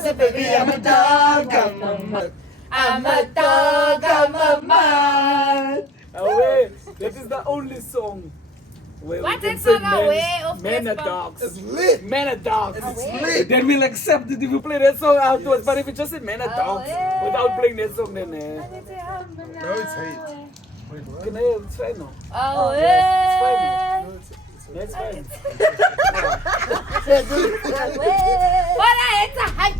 said, baby, I'm a dog, I'm a man. I'm a dog, I'm a man. Away. That is the only song. Where What we can is say song away of men are this dogs. It's lit. Men are dogs. It's lit. Then we'll accept it if you play that song afterwards. Yes. But if you just say men are dogs Away. without playing that song, then No, it's hate. Wait, what? can I try now? Oh, It's fine. No, it's That's fine. Wala, it's a hype.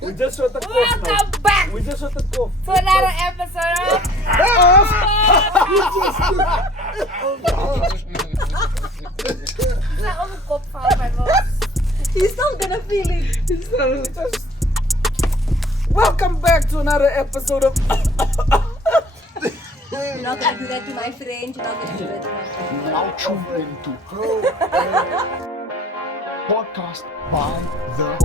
We just shot the cough now. Welcome back We just shot the cough. to another episode of Sa umukop pa mo. He's not gonna feel it. Welcome back to another episode of You're not gonna do that to my friend. You're not gonna do that to my friend. Now tune into podcast by the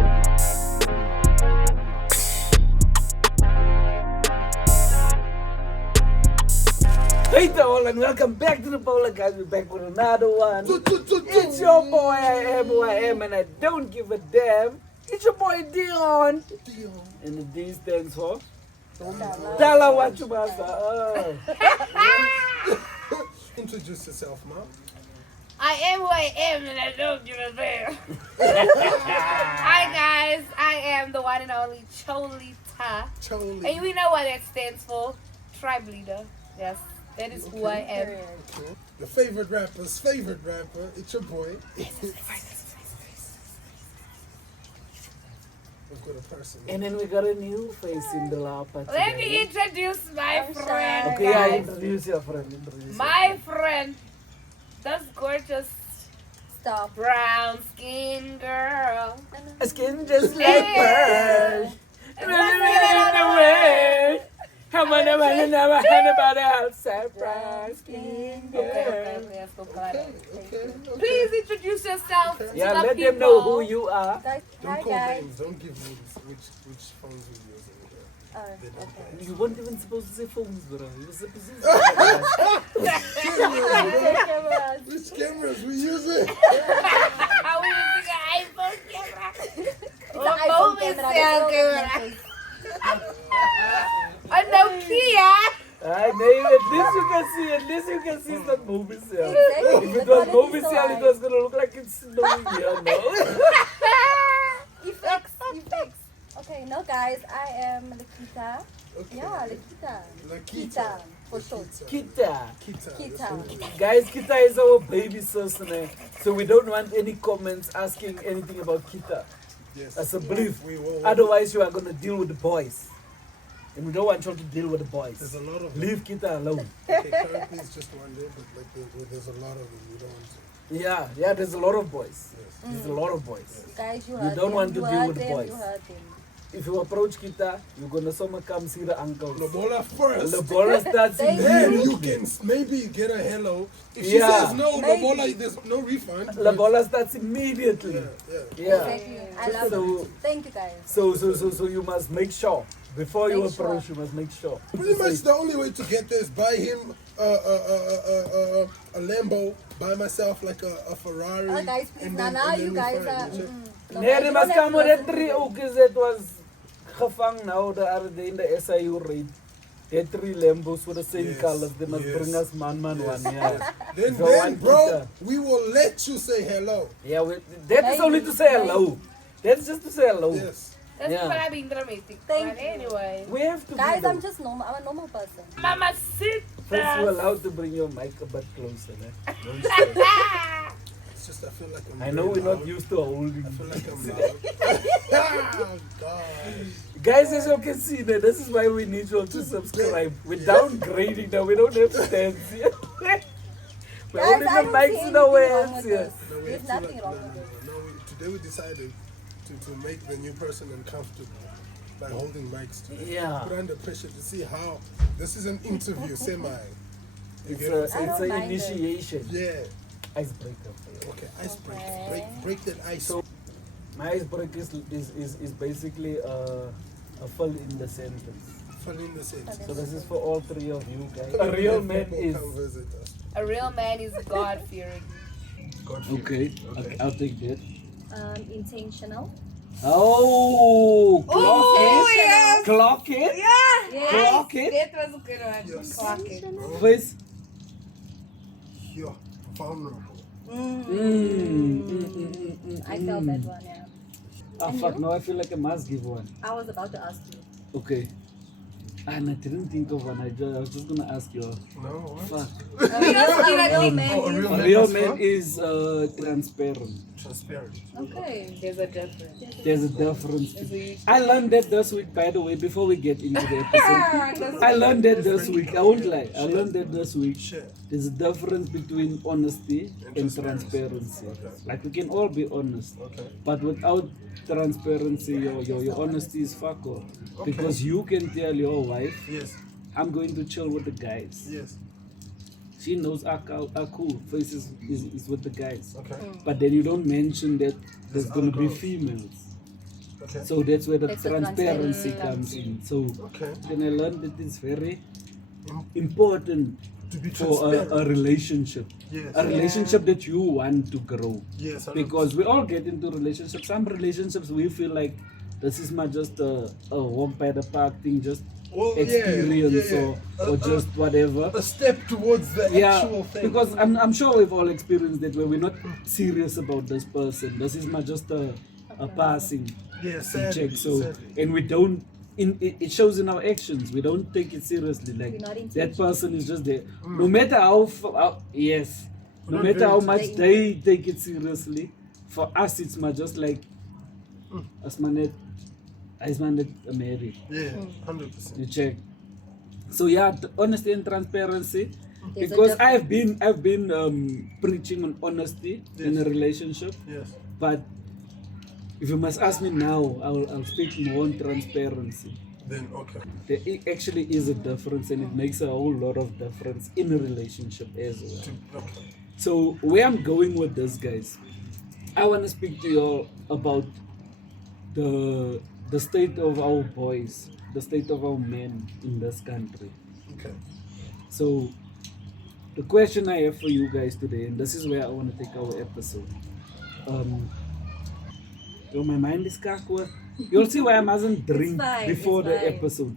Hey there all and welcome back to the Paula guys. We're back with another one. It's your boy I am who I am and I don't give a damn. It's your boy Dion. And the D stands for Dala Wachubasa. Introduce yourself, Mom. I am who I am and I don't give a damn. Hi guys, I am the one and only Cholita. Charlie. And we know what that stands for. Tribe leader. Yes, that is who I am. Okay. Your favorite rapper's favorite rapper. It's your boy. We've got a person. And then we got a new face in the lapa today. Let me introduce my friend. Okay, yeah, guys. introduce your friend. My friend, this gorgeous Stop. brown skin girl. A skin just like pearl. Come on, never had about outside brown skin girl. Okay, let's go cut it. Okay. Please introduce yourself to Yeah, the let people. them know who you are. Guys, Don't hi call guys. names. Don't give names. Which phones we're using here. They don't Okay. care. You weren't even supposed to say phones, bro. You were supposed to say Which cameras we using? How we using an iPhone camera? It's an iPhone camera. A Nokia. I know, at least you can see it's not movie cell. Exactly. If The it was quality movie is so cell, it high. was gonna look like it's snowing here, no? Effects. Okay, no guys, I am Lakita. Okay. Yeah, Lakita. Lakita. For short. Kita. Kita. Guys, Kita is our baby sister, ne? So we don't want any comments asking anything about Kita. Yes. As a brief. We will. Otherwise, you are gonna deal with the boys. And we don't want you to deal with the boys. There's a lot of them. Leave Kita alone. Okay, currently it's just one day, but like there's a lot of them. You don't want to. Yeah, there's a lot of boys. Yes. There's a lot of boys. Guys, you You heard don't them, want to you deal heard with them, boys. You heard them. If you approach Kita, you're gonna someone come see the uncles. Lobola first. Lobola starts Thank Then you immediately. can maybe get a hello. If she Yeah. says no, Maybe. Lobola, there's no refund. Lobola starts immediately. Yeah. Exactly. I love So- it. Thank you guys. So you must make sure before you Make approach. sure. You must make sure. Pretty much the only way to get there is buy him a Lambo, buy myself like a Ferrari. Guys, please, and Nana, and you we guys find are. it. No, Nee, guys, they you must don't have come to with that listen to three them. ook is it was gevang now the other day in the SIU raid. That three Lambos with the same Yes, colors. They must yes, bring us man yes, one. Yeah. Then, So then, one bro, Kita. we will let you say hello. Yeah, that is only to say hello. That's just to say hello. Yes. That's Yeah. para being dramatic. Thank But you. anyway. We have to Guys, be I'm though. just normal. I'm a normal person. Mama First, you're sit. allowed to bring your mic a bit closer. Eh? Don't stay. It's just I feel like I'm I know very we're not loud. used to holding. I feel like I'm loud. Oh, gosh. Guys, as you can see, that this is why we need you all to subscribe. We're downgrading now. We don't have stands here. We're Guys, holding I the don't mics see in our anything wrong hands with here. this. No, we There's have to nothing wrong with it. No, today we decided to make the new person uncomfortable by holding mics to them. Yeah. Put under pressure to see how this is an interview, semi. You It's get what I'm saying? it's don't an mind it. initiation. Yeah. Icebreaker. Okay, ice break. Okay. Break that ice. So, my icebreaker is basically a fill in the sentence. Fill in the sense. So this is for all three of you guys. A real man is. Come visit us. A real man is God fearing. God Okay, Okay. I'll take that. Intentional. Oh, Oh, yes. Clock it. Yeah. Yes. Clock it. That was a good one. Yes. Clock it. Face. You're vulnerable. I felt that one, yeah. Ah, And fuck, you? now I feel like I must give one. I was about to ask you. Okay. And I didn't think of one. I was just gonna ask you. No, what? Fuck. A real man Oh, a is- real A man real must man what? is transparent. Transparent. Okay. There's a difference. There's a difference. There's a huge I learned that this week, by the way, before we get into the episode. difference. I learned that this week. I won't lie. I learned that this week. Shit. There's a difference between honesty and transparency. transparency. Okay. Like we can all be honest, Okay. but without transparency, your honesty is fuck off. Okay. Because you can tell your wife, Yes. I'm going to chill with the guys. Yes. She knows our cool face is with the guys. Okay. But then you don't mention that there's There's going to other be girls. females. Okay. So that's where the That's the transparency transparency comes in. So Okay. then I learned that it's very Im- important To be for transparent. a relationship. Yes. A relationship that you want to grow. Yes. 100%. Because we all get into relationships. Some relationships we feel like this is not just a walk by the park thing, just Well, experience or just whatever. a step towards the Yeah, actual thing. because I'm sure we've all experienced that where we're not serious about this person. This is not just a passing yeah, sadly, check. So sadly. and we don't. It shows in our actions. We don't take it seriously. Like We're not that intentional. person is just there. No matter how yes, no Not matter how very much intentional. they take it seriously, for us it's not just like as man married. Yeah, 100%. You check. So yeah, honesty and transparency. There's a Because difference. I've been preaching on honesty in Yes. a relationship, Yes. but if you must ask me now, I'll speak more on transparency. Then okay. There actually is a difference, and it makes a whole lot of difference in a relationship as well. Okay. So where I'm going with this, guys, I want to speak to you all about the state of our boys, the state of our men in this country. Okay. So the question I have for you guys today, and this is where I want to take our episode. My mind is kakwa. You'll see why I mustn't drink fine, before it's the fine. episode.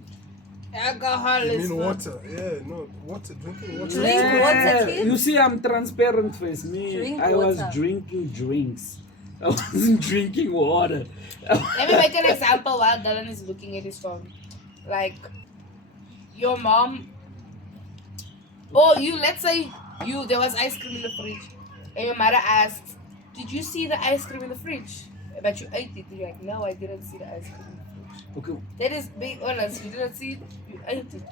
Alcohol You is mean fun. water? Yeah, no, water. Drinking water. Drink water, kid. You see, I'm transparent face. Me, Drink I was water. drinking drinks. I wasn't drinking water. Let me make an example while Dylan is looking at his phone. Like, your mom, let's say there was ice cream in the fridge, and your mother asks, "Did you see the ice cream in the fridge?" But you ate it. You're like, "No, I didn't see the ice cream in the fridge." Okay. That is being honest. You didn't see it, you ate it.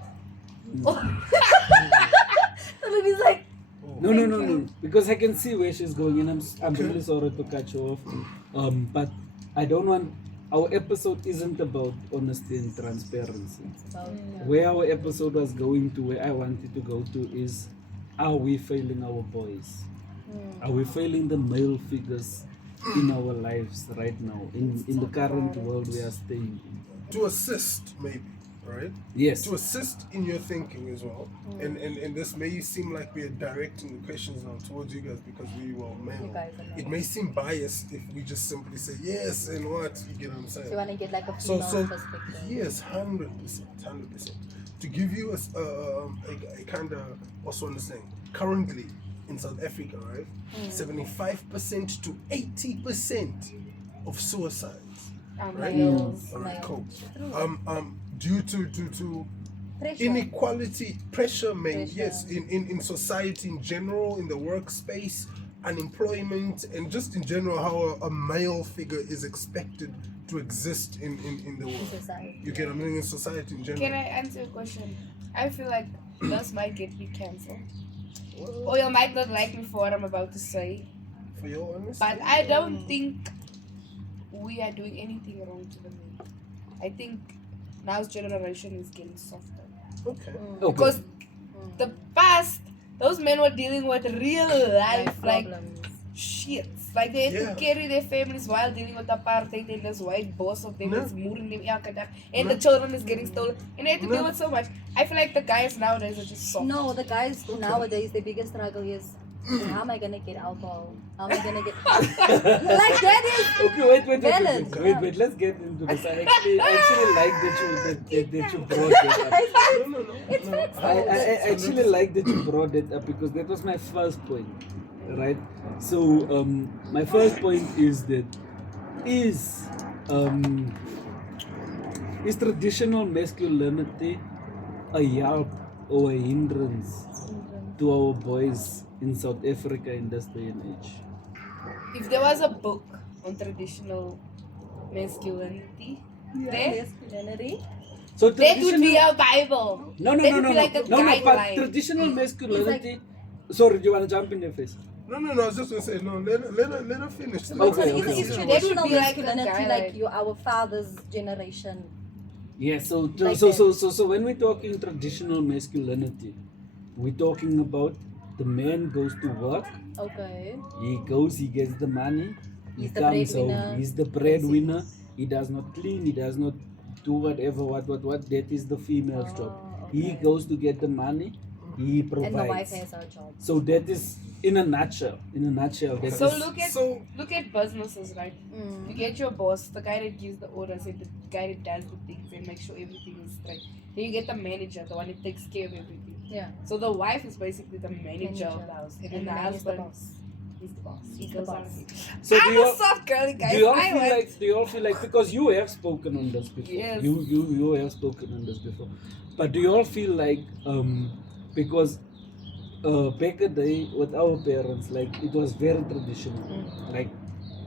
So he's like, No. Because I can see where she's going, and I'm Okay. really sorry to cut you off. But I don't want. Our episode isn't about honesty and transparency. Where our episode was going to, where I wanted to go to, is: are we failing our boys? Are we failing the male figures in our lives right now, in the current world we are staying in? To assist, maybe, right? Yes. To assist in your thinking as well. And this may seem like we're directing the questions now towards you guys because we were male. You guys are male. It may seem biased if we just simply say yes and what, you get what I'm saying? so you want to get like a So, female perspective. yes, 100%. To give you a kind of also understanding, currently in South Africa, right, 75% to 80% of suicides, right? Males. All right, cool. True. Due to Pressure. inequality, pressure, man, Pressure. yes, in society in general, in the workspace, unemployment, and just in general how a male figure is expected to exist in the world. Society. You get what I mean? In society in general. Can I answer a question? I feel like this might get me cancelled. Or you might not like me for what I'm about to say. For your honesty? But I don't think we are doing anything wrong to the men. I think now's generation is getting softer. Okay. Okay. Because the past, those men were dealing with real life, like problems. shit. Like they had Yeah. to carry their families while dealing with apartheid and this white boss of them No. is mooring them elke dag. And No. the children is getting stolen. And they had to No. deal with so much. I feel like the guys nowadays are just soft. No, the guys nowadays, their biggest struggle is How am I gonna get alcohol? How am I gonna get like that is Okay, balance. wait. Let's get into this. I actually like that you brought that up. No. It's no. facts. I actually like that you brought that up because that was my first point, right? So my first point is that is traditional masculinity a help or a hindrance to our boys in South Africa in this day and age? If there was a book on traditional masculinity, there, Masculinity. So that would be a Bible. no, That would be like a but guideline. traditional masculinity. Sorry, do you want to jump in your face? No, I was just gonna say no. Let her finish. So Okay. is That traditional would be like a masculinity like guideline. our father's generation? Yeah. So Like so when we're talking traditional masculinity, we're talking about the man goes to work. Okay. He gets the money, He's he the comes breadwinner. home, he's the breadwinner, he does not clean, he does not do whatever, what, that is the female's job. Oh, He okay. goes to get the money, he And the wife provides. has her job. So that is, in a nutshell, that So is, look at businesses, right? You get your boss, the guy that gives the orders, and the guy that does the things and make sure everything is straight. Then you get the manager, the one that takes care of everything. Yeah. So the wife is basically the manager of the house, and then the man is the husband boss. is the boss. He's He the goes boss. on. so I'm a soft girly, guys. do you all I feel want- like, because you have spoken on this before, Yes. you have spoken on this before, but do you all feel like, because back in the day with our parents, like it was very traditional, like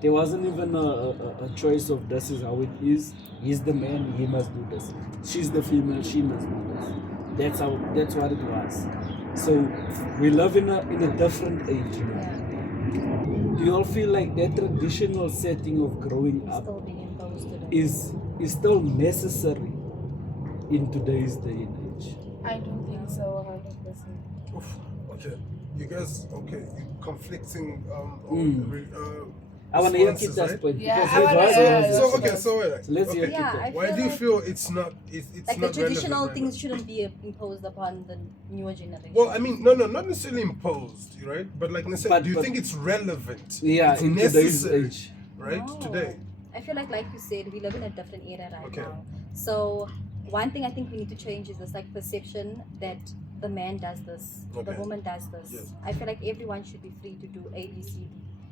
there wasn't even a choice of this is how it is. He's the man, he must do this. She's the female, she must do this. That's what it was. So we live in a different age. You know? Yeah. Do you all feel like that traditional setting of growing It's up still being imposed today. is still necessary in today's day and age? I don't think so, 100%. Oof, okay, you guys. Okay, you conflicting. I want to hear responses, Kita's right? point Yeah, because I we've wanna heard hear yours. yours. So okay, so wait. So let's hear okay. Yeah, Kita. I Why feel do you like- feel it's not? It's Like the not traditional relevant right things now? shouldn't be imposed upon the newer generation. Well, I mean, no, not necessarily imposed, right? But like necessarily, But- do you but- think it's relevant? Yeah, it's in today's necessary, age. right? No. Today. I feel like you said, we live in a different era right Okay. now. So one thing I think we need to change is this like perception that the man does this, the Okay. woman does this. Yes. I feel like everyone should be free to do A, B, C, D.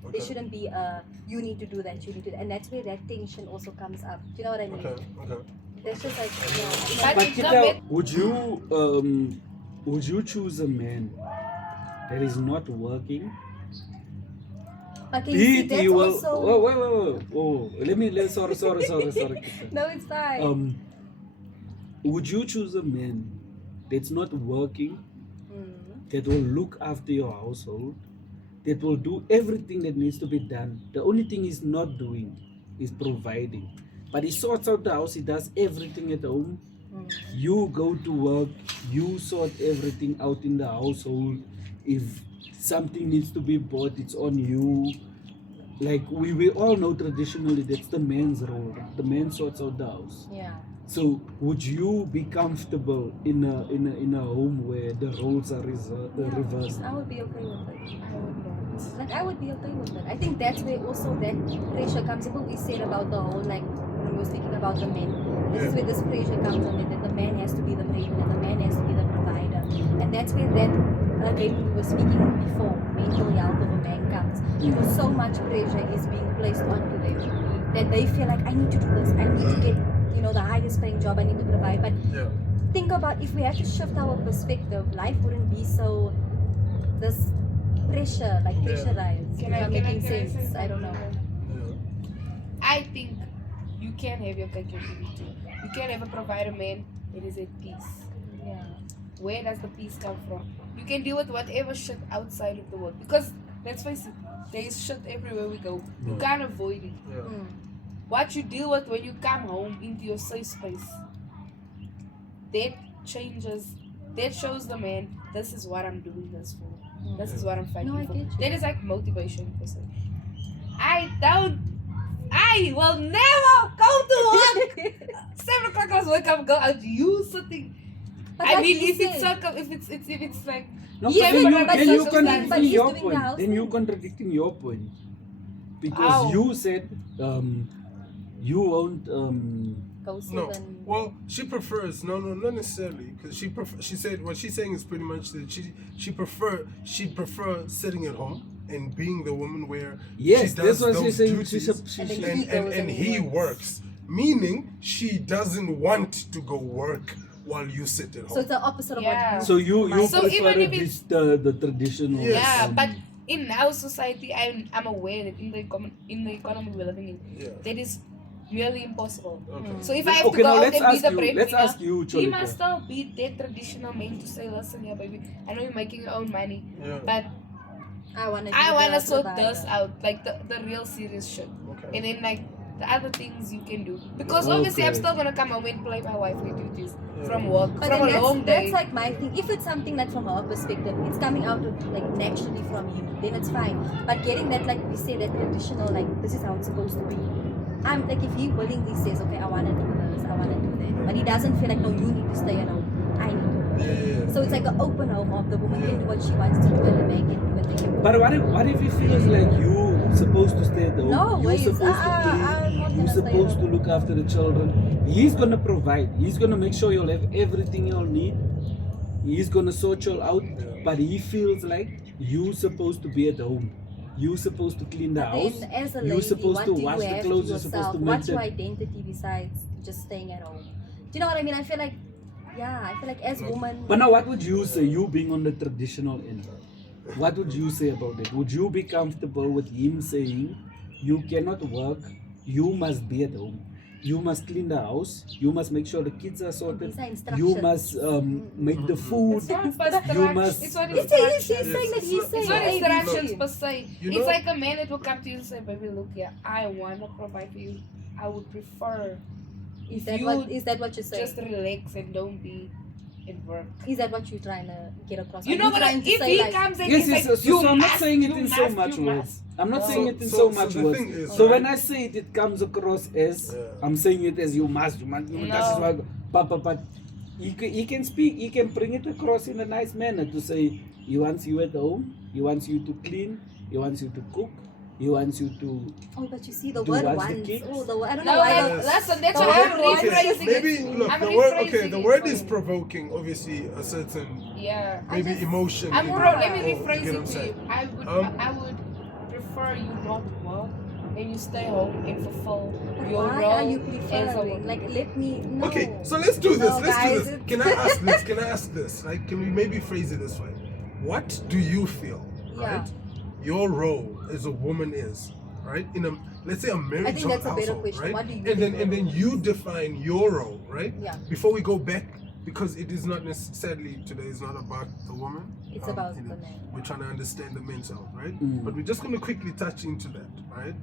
Okay. There shouldn't be you need to do that, you need to, and that's where that tension also comes up. Do you know what I mean? Okay. That's just like, But But it's the Kita, men- would you choose a man that is not working? okay, you see, He that's will. also. Whoa. Sorry. Kita. No, it's fine. Would you choose a man that's not working, Mm. that will look after your household, that will do everything that needs to be done? The only thing he's not doing is providing. But he sorts out the house, he does everything at home. Mm. You go to work, you sort everything out in the household. If something needs to be bought, it's on you. Like we all know traditionally that's the man's role. The man sorts out the house. Yeah. So would you be comfortable in a home where the roles are reversed? I would be okay with it. I would not. Like I would be okay with it. I think that's where also that pressure comes in. What we said about the whole like when we were speaking about the men. This is where this pressure comes on it that the man has to be the breadwinner, the man has to be the provider. And that's where that again we were speaking before, mental health of a man comes. Because so much pressure is being placed onto them that they feel like I need to do this, I need to get, the highest paying job, I need to provide. But Yeah. think about if we had to shift our perspective, life wouldn't be so this pressure, like pressurized. Can If I'm I making say sense. I don't know. Yeah. I think you can have your cake and eat it too. You can have a provider man that is at peace. Yeah. Where does the peace come from? You can deal with whatever shit outside of the world. Because let's face it, there is shit everywhere we go. You can't avoid it. Yeah. Mm. What you deal with when you come home into your safe space, that changes, that shows the man, this is what I'm doing this for. This is what I'm fighting No, I for. get you. That is like motivation per se. I will never go to work. 7 o'clock I was wake up, go out, you sitting. But I like mean, you if it's said- circle, if it's like No, Yes, but but then you social contradicting standards. your But he's doing the point. house Then you thing. contradicting your point. Because How? you said you won't Go No, seven. well, she prefers not necessarily because she said what she's saying is pretty much that she'd prefer sitting at home and being the woman where yes, she that's does what those she's saying. duties And then and, he goes and and he he works, meaning she doesn't want to go work while you sit at home. So it's the opposite of Yeah. what you. So you So prefer even if the traditional. Yes. yeah, but in our society, I'm aware that in the economy we're living in, Yeah. that is nearly impossible. Okay. So if I have Okay, to go now out let's and be ask the you. breadwinner, Let's ask you, he Cholita. must still be that traditional man to say, listen, yeah, baby, I know you're making your own money, Yeah. but I want I sort this out, like the real serious shit. Okay. And then like the other things you can do. Because obviously I'm Okay. still gonna come home and play my wifely duties Yeah. from work, But from then a long that's day. like my thing. If it's something like from her perspective, it's coming out of like naturally from him, then it's fine. But getting that, like we say, that traditional, like this is how it's supposed to be. I'm like, if he willingly says, okay, I want to do this, I want to do that, but he doesn't feel like, no, you need to stay at home, I need to work. Yeah. So it's like an open home of the woman can do what she wants to do and the man can do what they can do. But what if he feels like you supposed to stay at home? No, You're ways. supposed to I'm clean. not You're gonna stay supposed at to home. look after the children. He's gonna provide. He's gonna make sure you'll have everything you'll need. He's gonna sort you all out. But he feels like you supposed to be at home. You supposed to clean the But house. then, as a You're lady, supposed what to do wash you the have clothes. to You're supposed yourself? to make What's your the. identity besides just staying at home? Do you know what I mean? I feel like, yeah, I feel like as women, But now, what would you say? You being on the traditional end, what would you say about it? Would you be comfortable with him saying, "You cannot work. You must be at home. You must clean the house. You must make sure the kids are sorted. these are You instructions. must make the food. It's not You instructions. must- It's not He's instructions. saying that he's saying It's not ABC. instructions per se. You It's know- like a man that will come to you and say, baby, look here, I want to provide for you. I would prefer Is if that you what you're saying? just relax and don't be in work. Is that what you're trying to get across? You Are know what? trying to If say, he like, comes and Yes, he's yes. like, So, you so I'm not must, saying it you in so must, much you words. must. I'm not So- saying it in so- so so much the words. thing is, So right? when I say it, it comes across as Yeah. I'm saying it as you must. That is why. But he can speak. He can bring it across in a nice manner to say he wants you at home. He wants you to clean. He wants you to cook. He wants you to. oh, but you see the Do word what's the once. kids? Oh, the word. I don't know No, why. like, the- listen, that's the why I'm word once rephrasing just it. Maybe makes look, I'm the word. rephrasing Okay, the it word for is you. provoking. Obviously, a certain Yeah. maybe just- emotion. Let me Oh, rephrase you get what I'm it to saying? you. I Um, would prefer you not work and you stay home and fulfill But your why role are you as a preferring? woman. Like, let me. No. Okay, so let's do this. No, Let's guys, do this. Can I ask this? Can I ask this? Like, can we maybe phrase it this way? What do you feel? Yeah. Right? Your role as a woman is right in a let's say a married I think that's a better household, question. right? What do you and then think and your then role you define your role, right? Yeah. Before we go back, because it is not necessarily today is not about the woman. It's about you know, the man. We're trying to understand the men's health, right? Mm. But we're just going to quickly touch into that, right?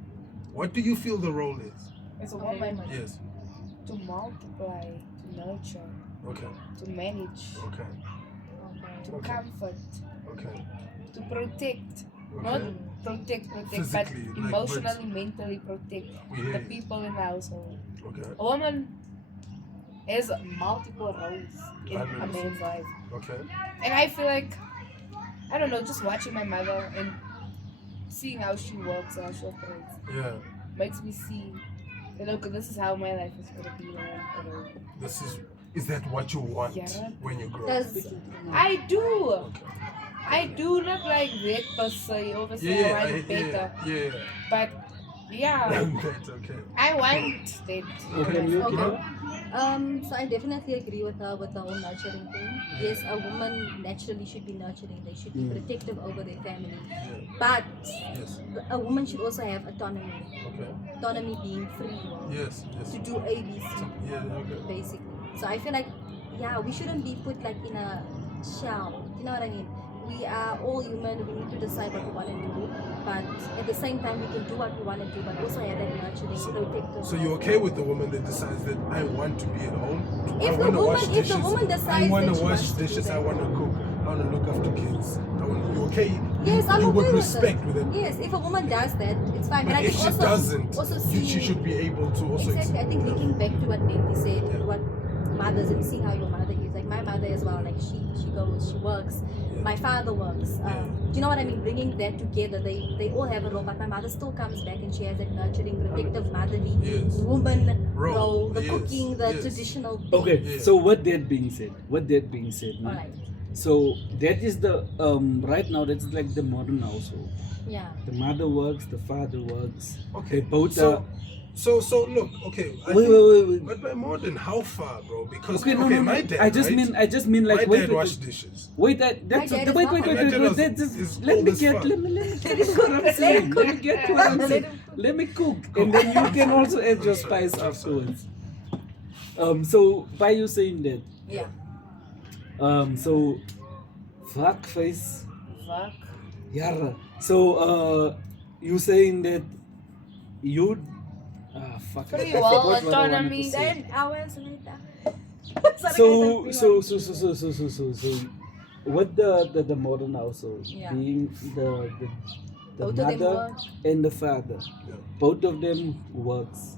What do you feel the role is? As a Okay. woman, Yes. to multiply, to nurture, Okay. to manage, Okay. to Okay. comfort, Okay. to protect. Not Okay. protect, Physically, but like, emotionally, mentally protect We the hear you. people in the household. Okay. A woman has multiple roles in a 100%. man's life. Okay. And I feel like, I don't know, just watching my mother and seeing how she works and how she operates Yeah. makes me see, that, okay, this is how my life is going to be when I'm alone. This is that what you want Yeah. when you grow up? Does I do. Okay. I do not like that per se. Obviously, Yeah, I want yeah, better. yeah. But yeah, That's okay. I want that. Okay, you Okay. know? So I definitely agree with her with the whole nurturing thing. Yes, a woman naturally should be nurturing. They should be protective over their family. Yeah. But Yes. a woman should also have autonomy. Okay. Autonomy being free Yes. Yes. to do ABC, Yeah. Okay. basically. So I feel like, yeah, we shouldn't be put like in a shell. You know what I mean? We are all human. We need to decide what we want to do. But at the same time, we can do what we want to do, but also have that nurturing, protective. So you're okay with the woman that decides that I want to be at home? I If the wanna woman- wash if the dishes, woman I decides want that to she wash wants to do dishes. I that. want to cook. I want to look after kids. You okay? Yes, I'm you okay would with respect it. with it. Yes, if a woman does that, it's fine. But But I if think she also, doesn't, also see, she should be able to also. exactly. I think linking back to what Nancy said, Yeah. what mothers and see how your mother is. Like my mother as well. Like she goes, she works. My father works. Do you know what I mean? Bringing that together, they all have a role, but my mother still comes back and she has that nurturing, protective, motherly woman role, the cooking, the traditional thing. Okay, so with that being said, All right. so that is the right now that's like the modern household. Yeah. The mother works, the father works. Okay, They both so, are. so look, okay. I Wait, think- wait. But by more than how far, bro? Because Okay, no. my dad. I just mean like my wait, dad wait, washed dishes. wait. That's My dad is wait. not- My dad was- That's is just, let old me as get fuck. let me get what I'm saying. Let me get what I'm saying. Let me cook, and then you can also add your spice afterwards. So by you saying that, Yeah. so fuck face. Fuck. Yara. So you saying that you fuck. I Free forgot will, what I wanted to autonomy. say. 10 hours later. So what the modern household Yeah. being the Both of them mother work. and the father, both of them works,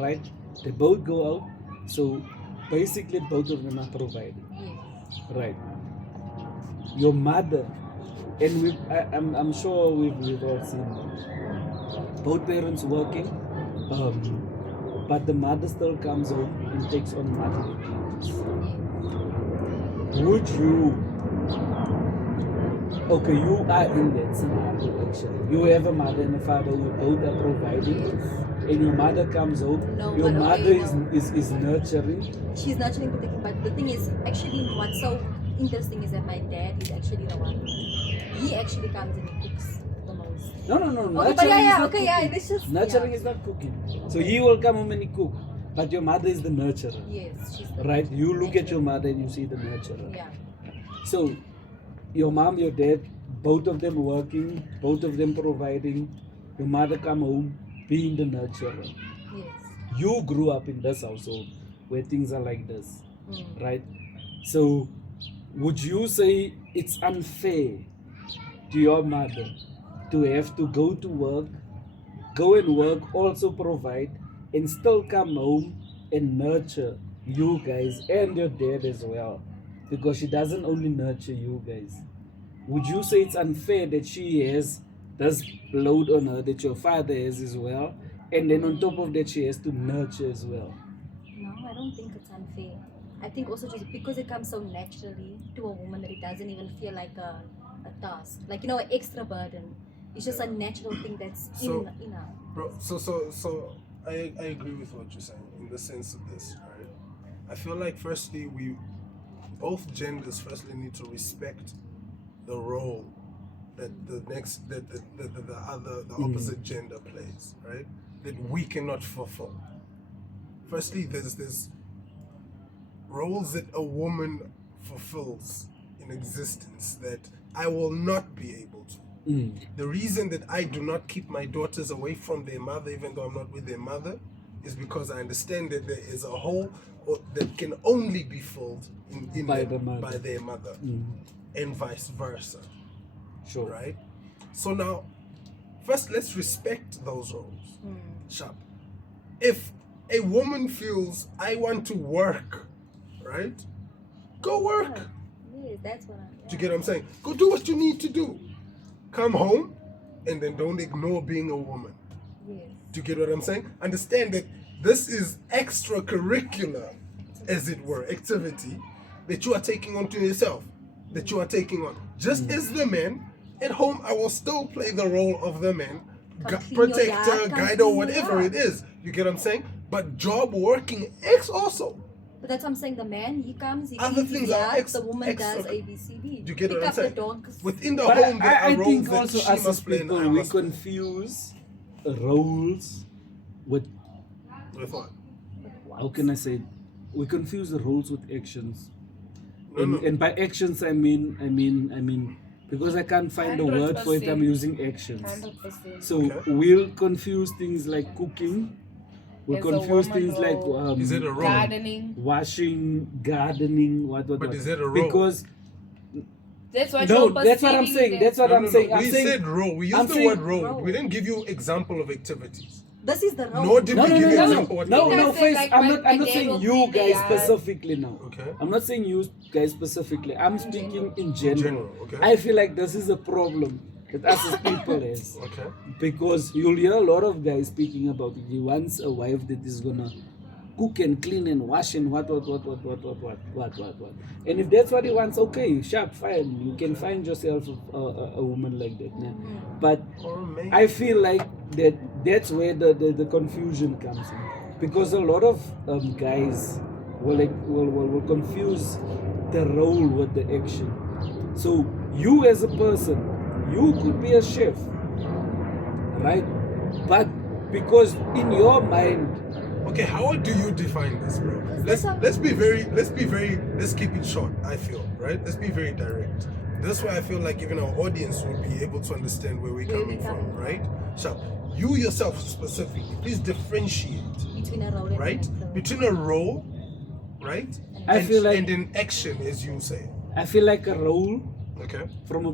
right? They both go out, so basically both of them are providing, Yeah. right? Your mother, and I'm sure we've all seen both parents working, but the mother still comes home and takes on motherly duties. Would you? Okay, you are in that scenario actually. You have a mother and a father who both are providing, and your mother comes home. No, Your but mother okay, no. is nurturing. She's nurturing, protecting, but the thing is, actually, what's so interesting is that my dad is actually the one. He actually comes and he cooks the most. No. Okay, Nurturing but is yeah, not okay, yeah, cooking. this just Nurturing yeah. is not cooking. So he will come home and he cook, but your mother is the nurturer, Yes, she's the right? You look at your nurturer. mother and you see the nurturer. Yeah. So, your mom, your dad, both of them working, both of them providing. Your mother come home being the nurturer. Yes. You grew up in this household where things are like this, Mm. right? So, would you say it's unfair to your mother to have to go to work, go and work, also provide, and still come home and nurture you guys and your dad as well? Because she doesn't only nurture you guys. Would you say it's unfair that she has this load on her that your father has as well, and then on top of that she has to nurture as well? No, I don't think it's unfair. I think also just because it comes so naturally to a woman that it doesn't even feel like a task, like an extra burden. It's just a natural thing that's So- in her. Bro, so I agree with what you're saying in the sense of this, right? I feel like firstly both genders firstly need to respect the role that the opposite gender plays, right? That we cannot fulfill. Firstly, there's roles that a woman fulfills in existence that I will not be able to. The reason that I do not keep my daughters away from their mother, even though I'm not with their mother, is because I understand that there is a hole that can only be filled By them the mother. by their mother, and vice versa, Sure. right? So now, first let's respect those roles. Sharp. If a woman feels I want to work, right? Go work. Yes, that's what Do you get what I'm saying? Go do what you need to do. Come home, and then don't ignore being a woman. Yes. Do you get what I'm saying? Understand that this is extracurricular, as it were, activity that you are taking onto yourself, that you are taking on. Just as the man, at home I will still play the role of the man, Come clean your protector, yard, come guide, clean or your whatever yard. it is. You get what I'm saying? But job working X also. But that's what I'm saying. The man, he comes, he Other cleans his things are yard, the woman does extra- A, B, C, D. Do you get Pick what I'm up saying? the dogs. Within the But home, there I are roles think that also she us as must play and people, I we must play. confuse roles with, With what? how can I say it? We confuse the roles with actions. No, no. And by actions I mean because I can't find the word for it, I'm 100%. using actions. 100%. So Okay. we'll confuse things like cooking, we'll As a confuse woman things like role. Is it a role? Gardening. washing, gardening, what. But is it a role? Because That's what no, you're that's what I'm perceiving saying. it That's as. what I'm saying. I'm We saying said role. We I'm used the saying word role. role. We didn't give you example of activities. This is the role. Nor did No, we no, give no, an no, example. What no, the- no, I said, face. like, I'm my- not my dad saying will you clean guys the yard. specifically now. Okay. I'm not saying you guys specifically. I'm speaking in general. general, okay. I feel like this is a problem that us as people has. Okay. Because you'll hear a lot of guys speaking about it. He wants a wife that is gonna cook and clean and wash and what. And if that's what he wants, okay, sharp, fine. You can find yourself a woman like that. Yeah. But Or maybe. I feel like that's where the confusion comes in. Because a lot of guys will confuse the role with the action. So you as a person, you could be a chef, right? But because in your mind, Okay, how do you define this, bro? Let's keep it short. I feel right. Let's be very direct. That's why I feel like even our audience will be able to understand where we're coming from, right? Sharp. You yourself specifically, please differentiate, Between a role and right? an actor. Between a role, right? I feel like- and an action, as you say. I feel like a role Okay. from a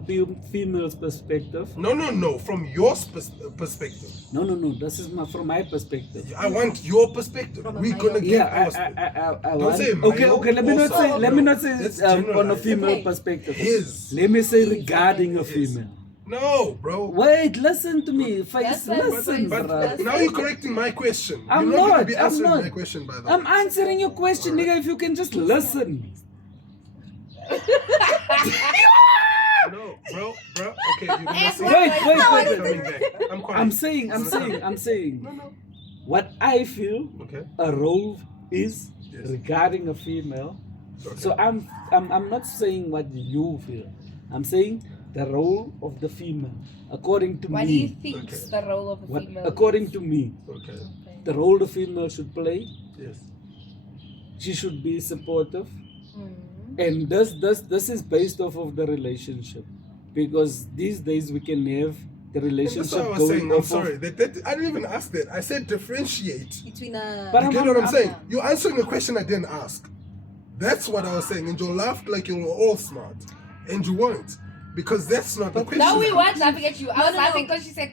female's perspective. No. From your perspective, No. This is from my perspective. I want your perspective. From a We're male. gonna give Yeah, ours. I Don't want. say Okay, male okay. Let me also. not say Let's on a generalize. female Okay. perspective. His. Let me say regarding a female. No, bro. Wait, listen to me, face. That's what- Listen, But bruh. now you're correcting my question. I'm You're not going not, to be I'm answering not. my question, by the way. I'm answering your question, nigga. If you can just listen. No, bro. Okay, you're messing Wait, up. wait, I'm wait, coming wait. back. I'm coming. I'm saying. No. What I feel Okay. a role is Yes. regarding a female. Okay. So I'm not saying what you feel. I'm saying the role of the female, according to What do you me. think Okay. the role of a What, female according is? to me, Okay. the role the female should play, Yes. she should be supportive, Mm. and this is based off of the relationship, because these days we can have the That's relationship what I was going saying. I'm off sorry. of. That I didn't even ask that. I said differentiate. Between a. But You I'm- get what I'm I'm- saying? You're answering a question I didn't ask. That's what I was saying. And you laughed like you were all smart. And you weren't. Because that's not the question. No, we weren't laughing at you. I was no, laughing no. because she said,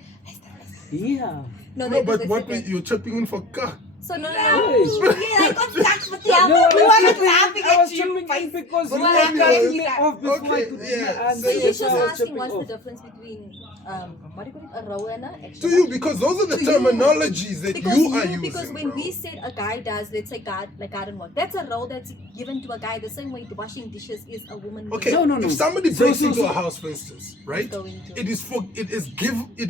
Yeah. No, No, but what you're chipping in for ka. So no. Hey. Yeah, I got stuck with the No, I We was weren't chipping- laughing I was at you. chipping in because But you what were I mean cutting was- me off before I Okay, could yeah, even so answer. So you're That's just why I was asking chipping what's the off. difference between what do you call it, a role and an action? To you, because those are the To you. terminologies that Because you are using. because when bro. we said a guy does, let's say garden work, that's a role that's given to a guy the same way washing dishes is a woman. Okay, No. if somebody So- breaks so- into so- a house, for instance, right? Going to- It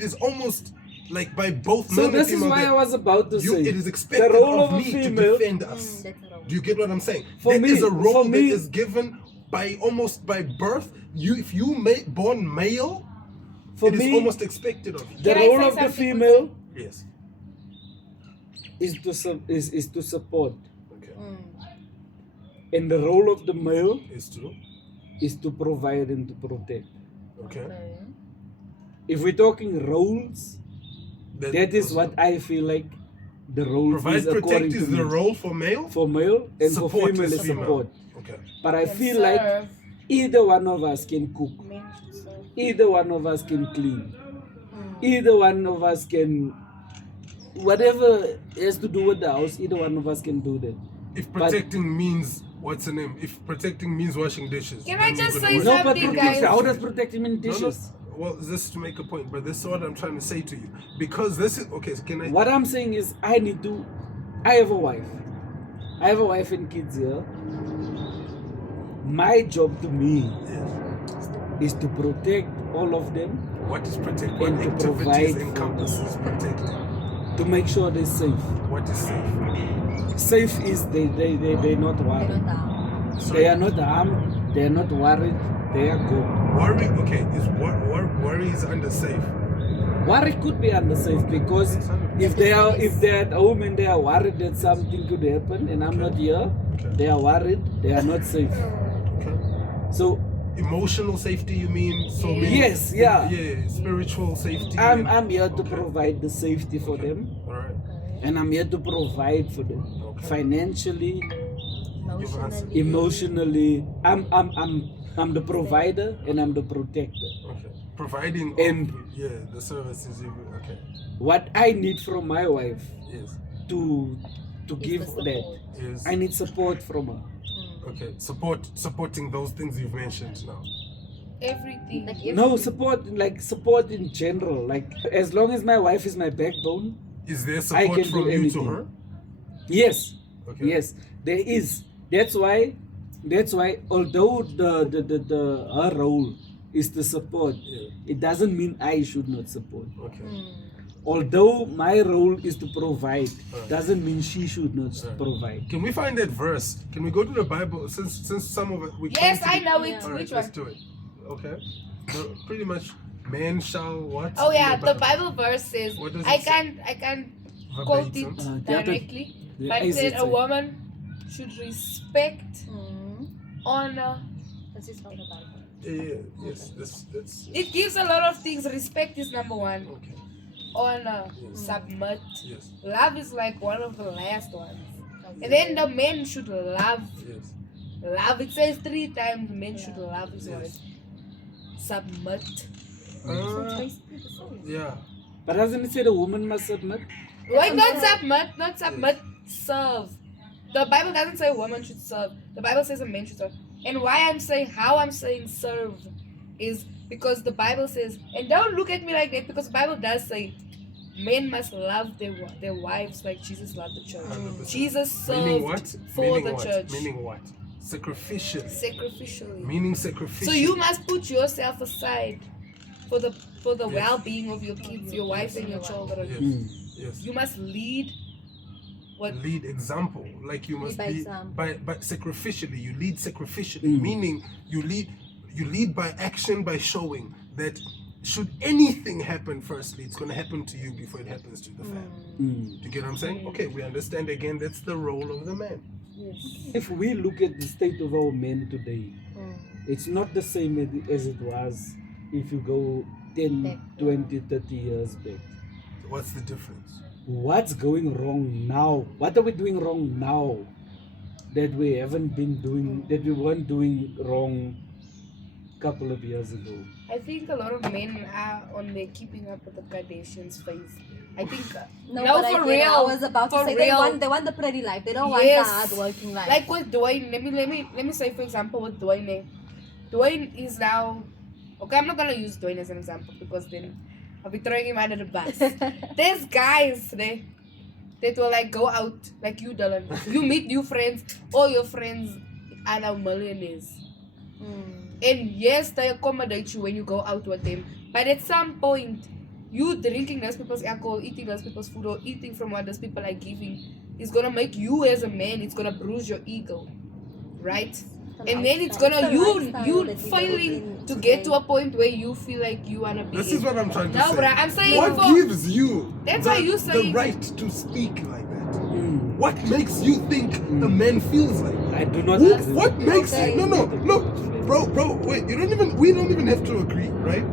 is almost like by both So men and this is female why that I was about to say it is expected the role of of a me to female. defend us. That's a role. Do you get what I'm saying? For That me- is a role for me- that is given by almost by birth. If you born male, For it is me, almost expected of you. the Can I role say of the something female Yes. is to support, Okay. and the role of the male It's true. is to provide and to protect. Okay. If we're talking roles, that is what I feel like the role Provide, is according protect to is me. the role for male. For male and for Support female is is female. support. Okay. But I Can feel like serve. either one of us can cook, Me, so. either one of us can clean, either one of us can, whatever has to do with the house, either one of us can do that. If But- protecting means what's the name? If protecting means washing dishes. Can then I you're just gonna say wash- No, but something, protect, guys? how does protecting mean No, no. dishes? Well, just to make a point, but this is what I'm trying to say to you. Because this is okay. So can I? What I'm saying is, I have a wife. I have a wife and kids here. My job to me Yes. is to protect all of them, What is protect? What And to activities provide for- encompasses protecting? to make sure they're safe. What is safe? Safe is they're not They're worried. not down. Sorry. They are not harmed, they are not worried, they are good. Worry. Okay. Is worry is under safe? Worry could be under safe because if they're at home and they are worried that something could happen and I'm not here, Okay. they are worried, they are not safe. Okay. So Emotional safety, you mean? So meaning- Yes, yeah. Yeah. Spiritual safety. I'm here to Okay. provide the safety for them, All right. and I'm here to provide for them Okay. financially, Emotionally. emotionally. I'm the provider and I'm the protector. Okay. Providing And- the services. Okay. What I need from my wife Yes. to give the that, support. Is I need support from her. okay. Supporting those things you've mentioned now. Everything. Like No, support in general. Like, as long as my wife is my backbone, Is there I support can from do you anything. to her? Yes, Okay. yes, there is. That's why. Although her role is to support, Yeah. it doesn't mean I should not support. Okay. Although my role is to provide, Alright. doesn't mean she should not Alright. provide. Can we find that verse? Can we go to the Bible? Since some of it we Yes, come to I the- know it. Yeah. All right, Which let's one? do it. Okay. So pretty much, man shall what? Oh in yeah, the Bible verse says What does I it say? can't quote Verbatim. it that- directly, Yeah, but it is said it a say? woman should respect, honor. This is from the Bible. Yes. That's It gives a lot of things. Respect is number one. okay. Honor, Yes. submit. Yes. Love is like one of the last ones. And then the men should love. Yes. Love. It says 3 times men should love his Yes. wife. Submit. So it's basically the same. Yeah. But doesn't it say the woman must submit? Wait, not submit, serve. The Bible doesn't say a woman should serve. The Bible says a man should serve. And how I'm saying serve is because the Bible says, and don't look at me like that because the Bible does say men must love their wives like Jesus loved the church. 100%. Jesus Meaning what? served for Meaning the what? church Meaning what? Sacrificially. sacrificially. Meaning sacrificially. So you must put yourself aside for the Yes. well-being of your kids, your wife, and your children. Yes. Yes. You must lead. What? Lead example, like you must by be example. by sacrificially. You lead sacrificially, meaning you lead by action, by showing that should anything happen, firstly, it's going to happen to you before it happens to the family. Do you get what I'm saying? Okay, we understand again. That's the role of the man. If we look at the state of our men today, it's not the same as it was if you go 10, 20, 30 years back. What's the difference? What's going wrong now? What are we doing wrong now that we haven't been doing, that we weren't doing wrong a couple of years ago? I think a lot of men are on their keeping up with the Kardashians phase. I think No, no, but I for get it. real. I was about to For say real. they want the pretty life. They don't want Yes. the hard working life. Like with Dwayne, let me say for example with Dwayne. Dwayne is now okay. I'm not gonna use Dwayne as an example because then I'll be throwing him under the bus. There's guys that will like go out like you, Dylan. You meet new friends. All your friends are now millionaires. And yes, they accommodate you when you go out with them. But at some point, you drinking those people's alcohol, eating those people's food, or eating from what those people are giving is gonna make you as a man. It's gonna bruise your ego, right? And then it's gonna you failing to get to a point where you feel like you wanna be. This is what I'm trying to No, say. bruh, I'm saying what for- gives you That's the, why you the saying- right to speak like that? What makes you think a man feels like that? I do not Who, agree. what makes Okay. you no look, bro, wait, we don't even have to agree, right?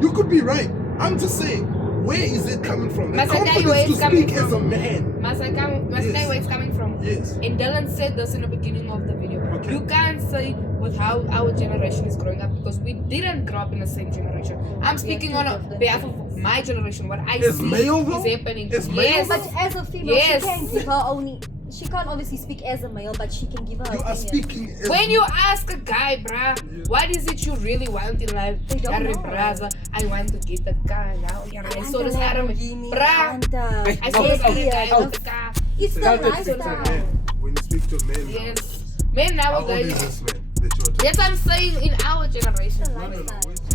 You could be right. I'm just saying, where is it coming from? The Must I tell you where confidence it's to speak coming as a man. Must I tell you where it's coming from? Yes. And Dylan said this in the beginning of the video. Okay. You can't say with how our generation is growing up because we didn't grow up in the same generation. I'm speaking on behalf of my generation. What I As see male, though? is happening. As male, Yes. But as a female, Yes. she can give her own. She can't obviously speak as a male, but she can give her You are opinion. speaking as When you ask a guy, bruh, what is it you really want in life? They don't Yare, know. brother, I want to get a car now. Yare, I saw this Adam. Bruh, I saw this Adam get a car. It's the Out. lifestyle. when you speak to men. Yes. Men How old is nowadays. this man that you're talking? Yes, I'm saying in our generation. No,